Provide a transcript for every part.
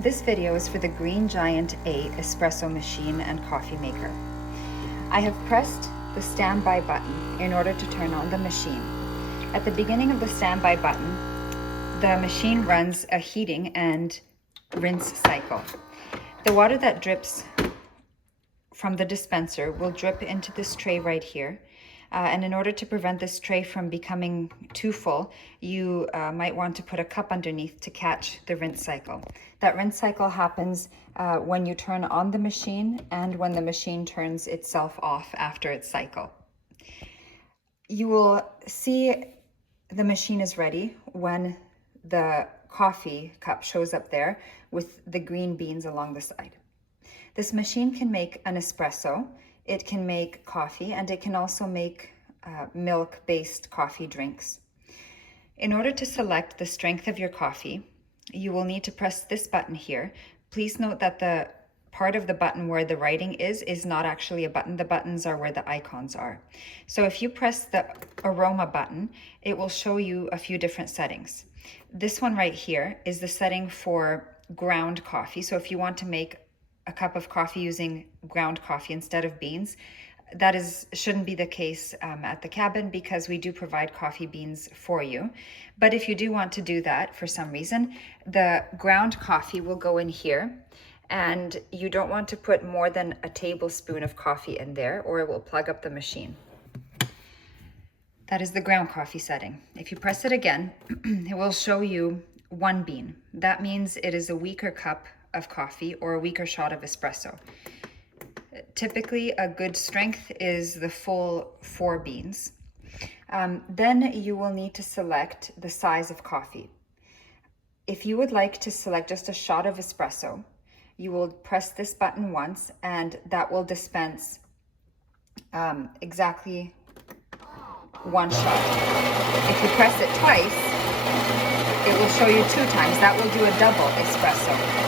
This video is for the Green Giant A espresso machine and coffee maker. I have pressed the standby button in order to turn on the machine. At the beginning of the standby button, the machine runs a heating and rinse cycle. The water that drips from the dispenser will drip into this tray right here. And in order to prevent this tray from becoming too full, you might want to put a cup underneath to catch the rinse cycle. That rinse cycle happens when you turn on the machine and when the machine turns itself off after its cycle. You will see the machine is ready when the coffee cup shows up there with the green beans along the side. This machine can make an espresso, it can make coffee, and it can also make milk-based coffee drinks. In order to select the strength of your coffee, you will need to press this button here. Please note that the part of the button where the writing is not actually a button. The buttons are where the icons are. So if you press the aroma button, it will show you a few different settings. This one right here is the setting for ground coffee. So if you want to make a cup of coffee using ground coffee instead of beans, that shouldn't be the case at the cabin because we do provide coffee beans for you. But if you do want to do that for some reason, the ground coffee will go in here, and you don't want to put more than a tablespoon of coffee in there or it will plug up the machine. That is the ground coffee setting. If you press it again, it will show you 1 bean. That means it is a weaker cup of coffee or a weaker shot of espresso. Typically, a good strength is the full 4 beans. Then you will need to select the size of coffee. If you would like to select just a shot of espresso, you will press this button once and that will dispense exactly 1 shot. If you press it twice, it will show you 2 times. That will do a double espresso.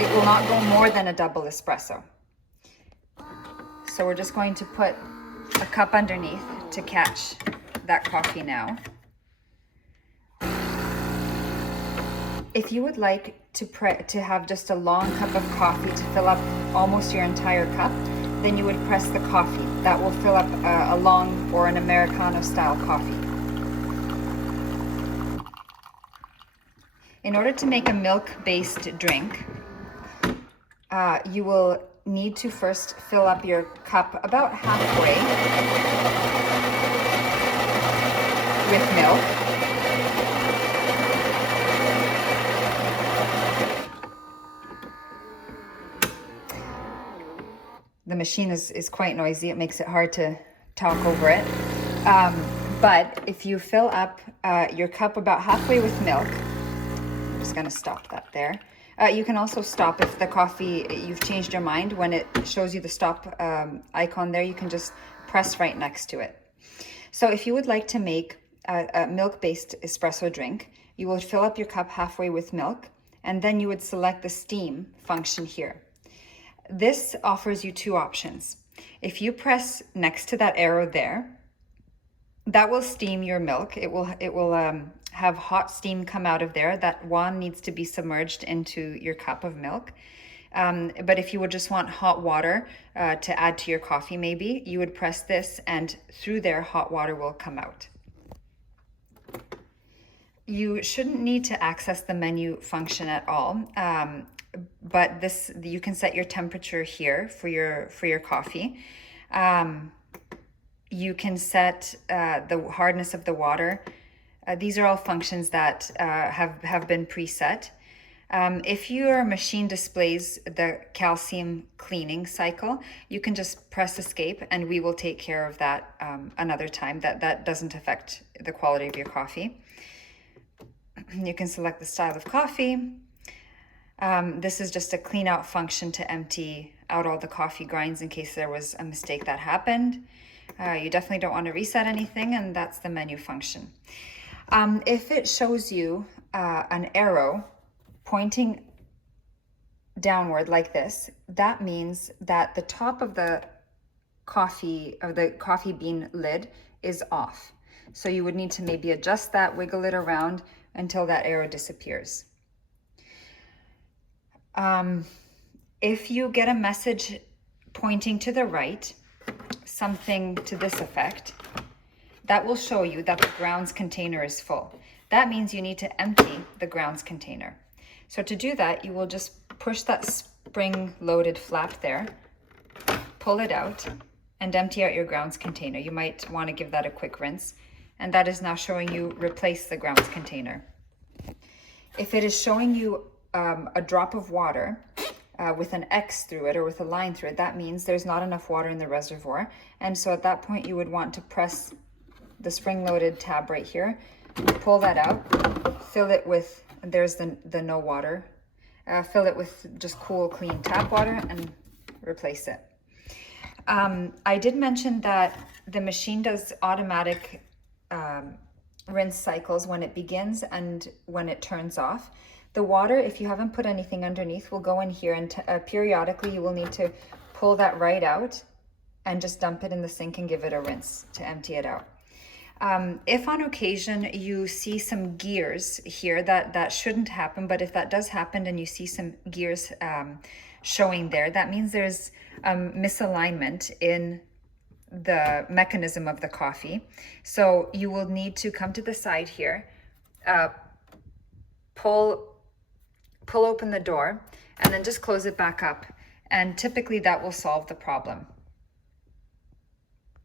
It will not go more than a double espresso. So we're just going to put a cup underneath to catch that coffee now. If you would like to have just a long cup of coffee to fill up almost your entire cup, then you would press the coffee. That will fill up a long or an Americano style coffee. In order to make a milk-based drink, you will need to first fill up your cup about halfway with milk. The machine is quite noisy. It makes it hard to talk over it. But if you fill up your cup about halfway with milk, I'm just going to stop that there. You can also stop if the coffee, you've changed your mind. When it shows you the stop icon there, you can just press right next to it. So if you would like to make a milk-based espresso drink, you would fill up your cup halfway with milk, and then you would select the steam function here. This offers you 2 options. If you press next to that arrow there, that will steam your milk. It will have hot steam come out of there. That wand needs to be submerged into your cup of milk. But if you would just want hot water to add to your coffee, maybe you would press this, and through there hot water will come out. You shouldn't need to access the menu function at all. But you can set your temperature here for your coffee. You can set the hardness of the water. These are all functions that have been preset. If your machine displays the calcium cleaning cycle, you can just press escape and we will take care of that another time. That doesn't affect the quality of your coffee. You can select the style of coffee. This is just a clean out function to empty out all the coffee grinds in case there was a mistake that happened. You definitely don't want to reset anything, and that's the menu function. If it shows you an arrow pointing downward like this, that means that the top of the coffee bean lid is off. So you would need to maybe adjust that, wiggle it around until that arrow disappears. If you get a message pointing to the right, something to this effect, that will show you that the grounds container is full. That means you need to empty the grounds container. So to do that, you will just push that spring-loaded flap there, pull it out, and empty out your grounds container. You might want to give that a quick rinse. And that is now showing you replace the grounds container. If it is showing you a drop of water with an X through it or with a line through it, that means there's not enough water in the reservoir. And so at that point, you would want to press the spring-loaded tab right here, pull that out, fill it with, there's the no water, fill it with just cool, clean tap water and replace it. I did mention that the machine does automatic rinse cycles when it begins and when it turns off. The water, if you haven't put anything underneath, will go in here, and periodically you will need to pull that right out and just dump it in the sink and give it a rinse to empty it out. If on occasion you see some gears here, that shouldn't happen, but if that does happen and you see some gears showing there, that means there's misalignment in the mechanism of the coffee. So you will need to come to the side here, pull open the door, and then just close it back up. And typically that will solve the problem.